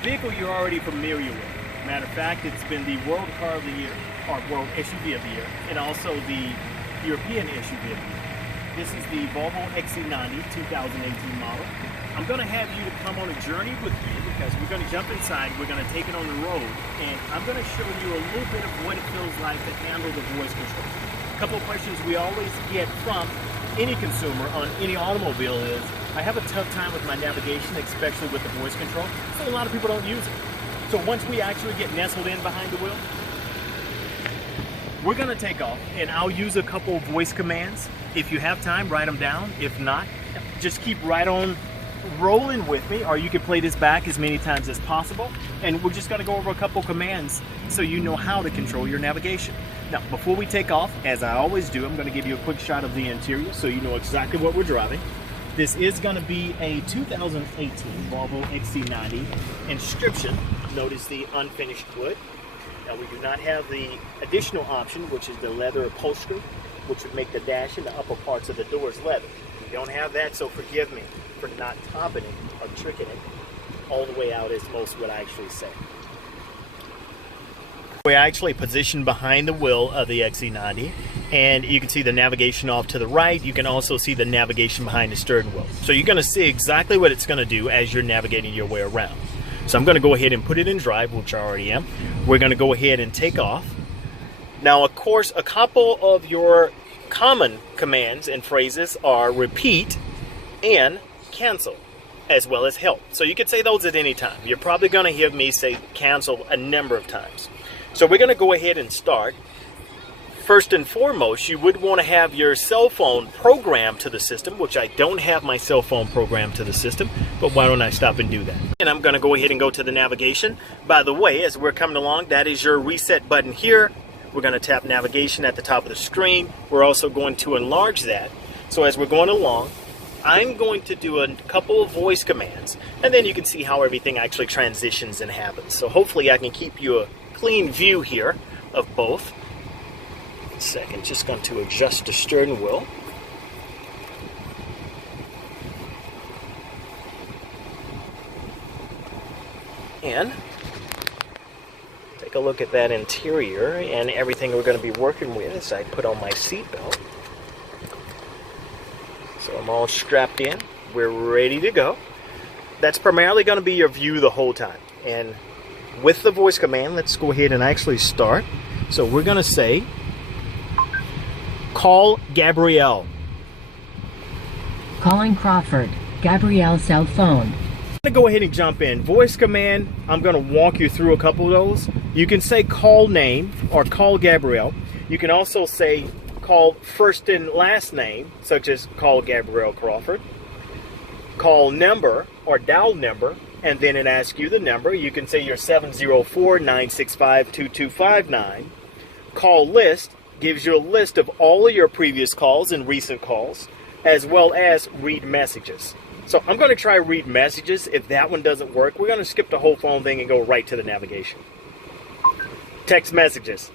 vehicle you're already familiar with. Matter of fact, it's been the World Car of the Year, or World SUV of the Year, and also the European SUV of the Year. This is the Volvo XC90 2018 model. I'm going to have you to come on a journey with me because we're going to jump inside, we're going to take it on the road, and I'm going to show you a little bit of what it feels like to handle the voice control. A couple of questions we always get from any consumer on any automobile is, I have a tough time with my navigation, especially with the voice control, so a lot of people don't use it. So once we actually get nestled in behind the wheel, we're going to take off, and I'll use a couple of voice commands. If you have time, write them down. If not, just keep right on rolling with me, or you can play this back as many times as possible, and we're just going to go over a couple commands so you know how to control your navigation. Now, before we take off, as I always do, I'm going to give you a quick shot of the interior so you know exactly what we're driving. This is going to be a 2018 Volvo XC90 inscription. Notice the unfinished wood. Now, we do not have the additional option, which is the leather upholstery, which would make the dash and the upper parts of the doors leather. We don't have that, so forgive me for not topping it or tricking it all the way out, as most would actually say. We're actually positioned behind the wheel of the XC90, and you can see the navigation off to the right. You can also see the navigation behind the steering wheel. So you're going to see exactly what it's going to do as you're navigating your way around. So I'm going to go ahead and put it in drive, which I already am. We're going to go ahead and take off. Now, of course, a couple of your common commands and phrases are repeat and cancel, as well as help. So you could say those at any time. You're probably going to hear me say cancel a number of times. So we're going to go ahead and start. First and foremost, you would want to have your cell phone programmed to the system, which I don't have my cell phone programmed to the system, but why don't I stop and do that? And I'm going to go ahead and go to the navigation. By the way, as we're coming along, that is your reset button here. We're going to tap navigation at the top of the screen. We're also going to enlarge that. So as we're going along, I'm going to do a couple of voice commands, and then you can see how everything actually transitions and happens. So hopefully I can keep you a clean view here of both. One second, just going to adjust the steering wheel. And take a look at that interior and everything we're going to be working with as I put on my seatbelt. So I'm all strapped in. We're ready to go. That's primarily going to be your view the whole time. And with the voice command, let's go ahead and actually start. So we're going to say, call Gabrielle. Calling Crawford. Gabrielle's cell phone. I'm going to go ahead and jump in. Voice command, I'm going to walk you through a couple of those. You can say call name or call Gabrielle. You can also say call first and last name, such as call Gabrielle Crawford. Call number or dial number, and then it asks you the number. You can say your 704-965-2259. Call list gives you a list of all of your previous calls and recent calls, as well as read messages. So I'm going to try read messages. If that one doesn't work, we're going to skip the whole phone thing and go right to the navigation. Text messages.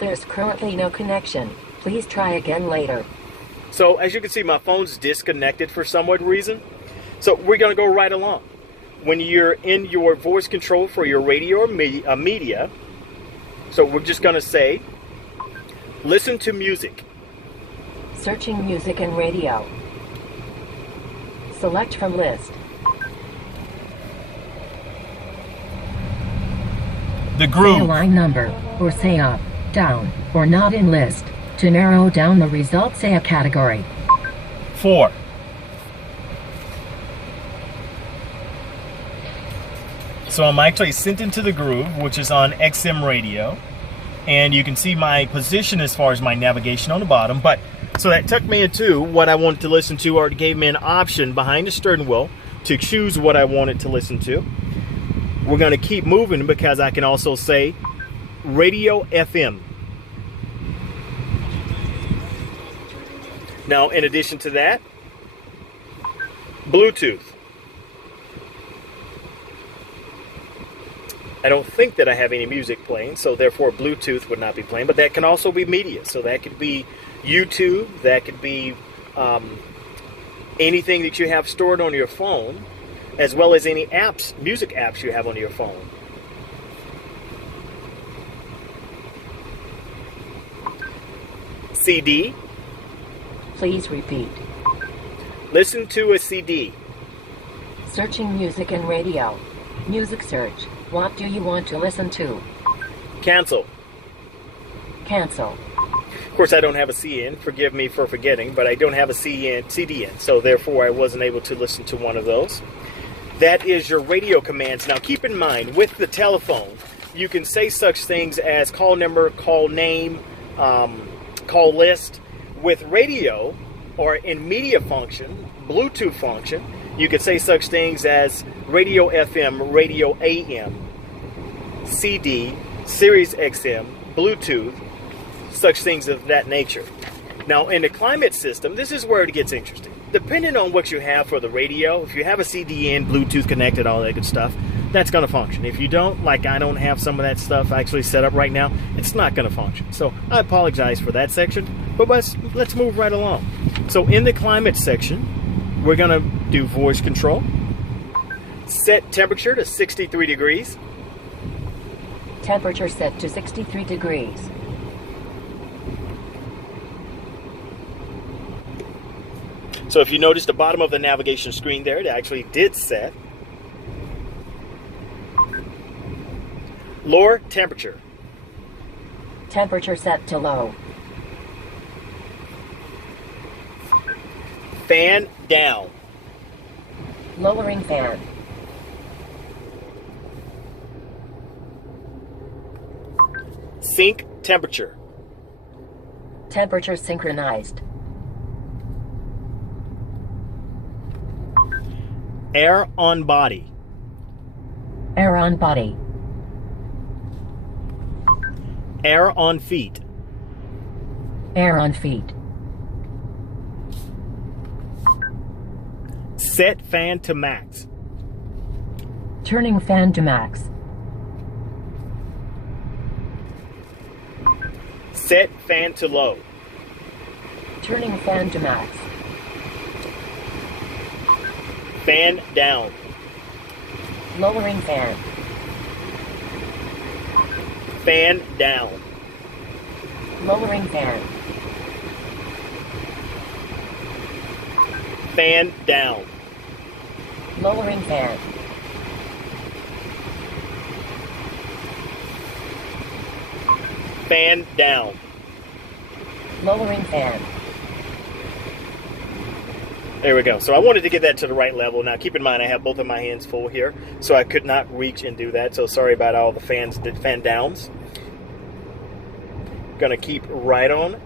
There's currently no connection. Please try again later. So as you can see, my phone's disconnected for some odd reason. So we're going to go right along. When you're in your voice control for your radio or media, so we're just going to say, listen to music. Searching music and radio. Select from list. The groove. Say a line number, or say up, down, or not in list. To narrow down the results, say a category. 4. So I'm actually sent into the groove, which is on XM radio. And you can see my position as far as my navigation on the bottom. But so that took me into what I wanted to listen to, or it gave me an option behind the steering wheel to choose what I wanted to listen to. We're going to keep moving because I can also say radio FM. Now, in addition to that, Bluetooth. I don't think that I have any music playing, so therefore Bluetooth would not be playing, but that can also be media. So that could be YouTube, that could be anything that you have stored on your phone, as well as any apps, music apps you have on your phone. CD. Please repeat. Listen to a CD. Searching music and radio. Music search. What do you want to listen to? Cancel. Cancel. Of course, I don't have a C in. Forgive me for forgetting, but I don't have a CD in, so therefore I wasn't able to listen to one of those. That is your radio commands. Now keep in mind, with the telephone, you can say such things as call number, call name, call list. With radio, or in media function, Bluetooth function, you could say such things as radio FM, radio AM, CD, Sirius XM, Bluetooth, such things of that nature. Now in the climate system, this is where it gets interesting. Depending on what you have for the radio, if you have a CD in, Bluetooth connected, all that good stuff, that's going to function. If you don't, like I don't have some of that stuff actually set up right now, it's not going to function. So I apologize for that section, but let's move right along. So in the climate section, we're going to do voice control. Set temperature to 63 degrees. Temperature set to 63 degrees. So if you notice the bottom of the navigation screen there, it actually did set. Lower temperature. Temperature set to low. Fan down. Lowering fan. Sync temperature. Temperature synchronized. Air on body. Air on body. Air on feet. Air on feet. Set fan to max. Turning fan to max. Set fan to low. Turning fan to max. Fan down. Lowering fan. Fan down. Lowering fan. Fan down. Lowering fan. Fan down. Lowering fan. There we go. So I wanted to get that to the right level. Now keep in mind I have both of my hands full here, so I could not reach and do that. So sorry about all the fan downs. Gonna keep right on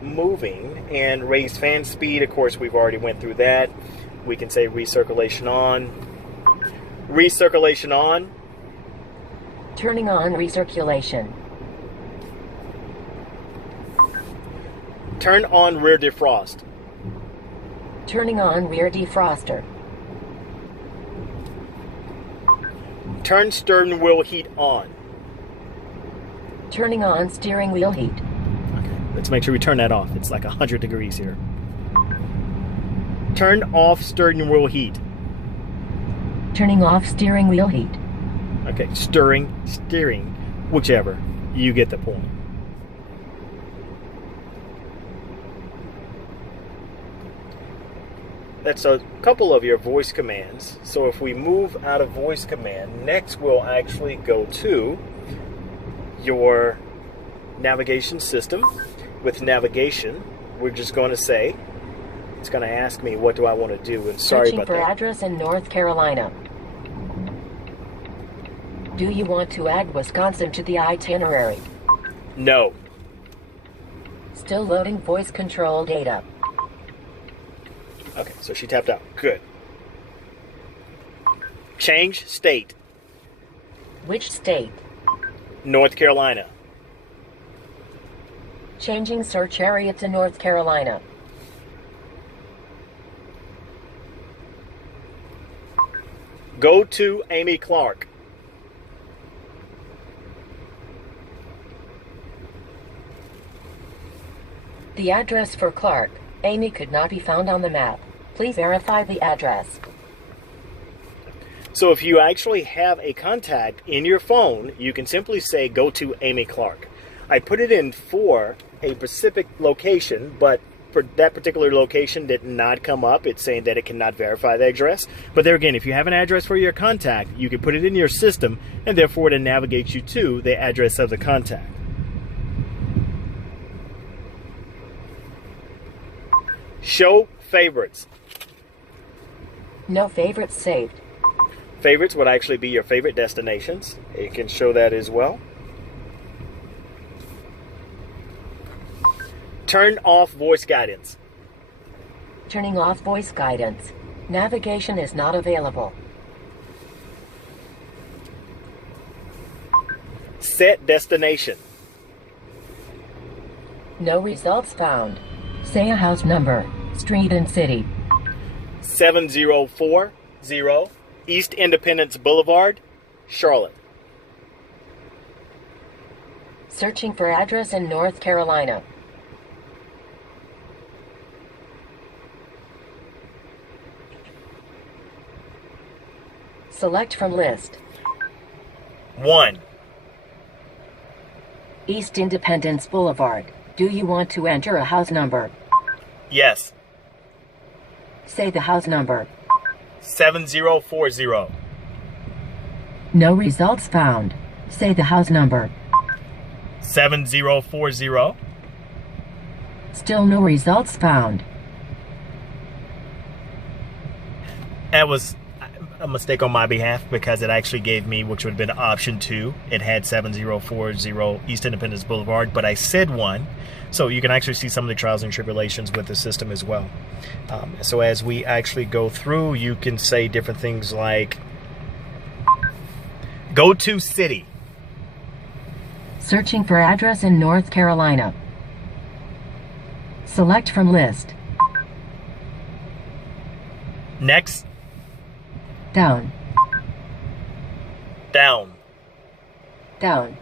moving and raise fan speed. Of course, we've already went through that. We can say recirculation on. Recirculation on. Turning on recirculation. Turn on rear defrost. Turning on rear defroster. Turn steering wheel heat on. Turning on steering wheel heat. Okay, let's make sure we turn that off. It's like 100 degrees here. Turn off steering wheel heat. Turning off steering wheel heat. Okay, steering, whichever. You get the point. That's a couple of your voice commands. So if we move out of voice command, next we'll actually go to your navigation system. With navigation, we're just going to say, it's going to ask me what do I want to do, and sorry Searching about for that. address in North Carolina. Do you want to add Wisconsin to the itinerary? No. Still loading voice control data. Okay, so she tapped out. Good. Change state. Which state? North Carolina. Changing search area to North Carolina. Go to Amy Clark. The address for Clark, Amy could not be found on the map. Please verify the address. So if you actually have a contact in your phone, you can simply say, go to Amy Clark. I put it in for a specific location, but for that particular location did not come up. It's saying that it cannot verify the address. But there again, if you have an address for your contact, you can put it in your system, and therefore it navigates you to the address of the contact. Show favorites. No favorites saved. Favorites would actually be your favorite destinations. It can show that as well. Turn off voice guidance. Turning off voice guidance. Navigation is not available. Set destination. No results found. Say a house number, street and city. 7040 East Independence Boulevard, Charlotte. Searching for address in North Carolina. Select from list. 1. East Independence Boulevard. Do you want to enter a house number? Yes. Say the house number. 7040. No results found. Say the house number. 7040. Still no results found. That was a mistake on my behalf because it actually gave me, which would have been option 2. It had 7040 East Independence Boulevard, but I said 1. So you can actually see some of the trials and tribulations with the system as well. So as we actually go through, you can say different things like, go to city. Searching for address in North Carolina. Select from list. Next. Down. Down. Down.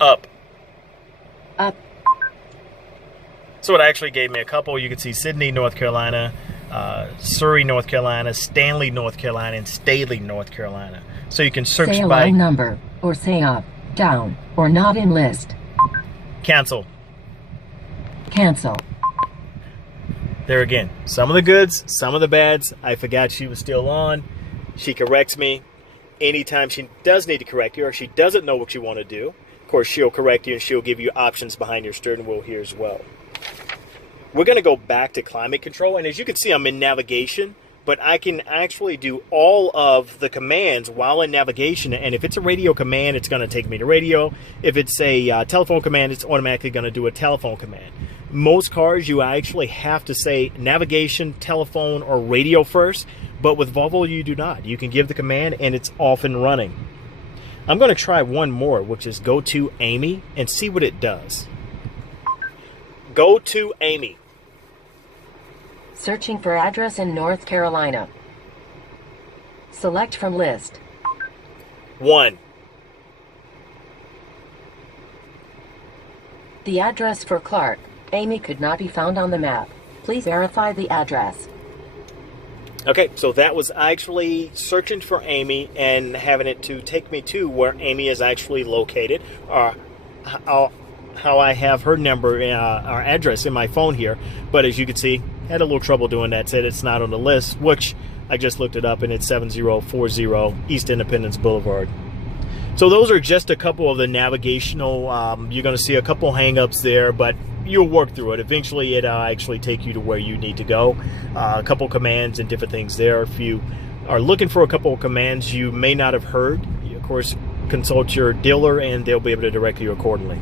Up. Up. So it actually gave me a couple. You can see Sydney, North Carolina, Surrey, North Carolina, Stanley, North Carolina, and Staley, North Carolina. So you can search say a by line number, or say up, down, or not in list. Cancel. Cancel. There again, some of the goods, some of the bads. I forgot she was still on. She corrects me. Anytime she does need to correct you or she doesn't know what you want to do, of course, she'll correct you and she'll give you options behind your steering wheel here as well. We're going to go back to climate control. And as you can see, I'm in navigation, but I can actually do all of the commands while in navigation. And if it's a radio command, it's going to take me to radio. If it's a telephone command, it's automatically going to do a telephone command. Most cars, you actually have to say navigation, telephone, or radio first. But with Volvo, you do not. You can give the command and it's off and running. I'm going to try one more, which is go to Amy, and see what it does. Go to Amy. Searching for address in North Carolina. Select from list. 1. The address for Clark, Amy could not be found on the map. Please verify the address. Okay, so that was actually searching for Amy and having it to take me to where Amy is actually located, or how I have her number, or address in my phone here. But as you can see, had a little trouble doing that. Said it's not on the list, which I just looked it up, and it's 7040 East Independence Boulevard. So those are just a couple of the navigational. You're going to see a couple hang-ups there, but you'll work through it. Eventually, it'll actually take you to where you need to go. A couple commands and different things there. If you are looking for a couple of commands you may not have heard, you, of course, consult your dealer, and they'll be able to direct you accordingly.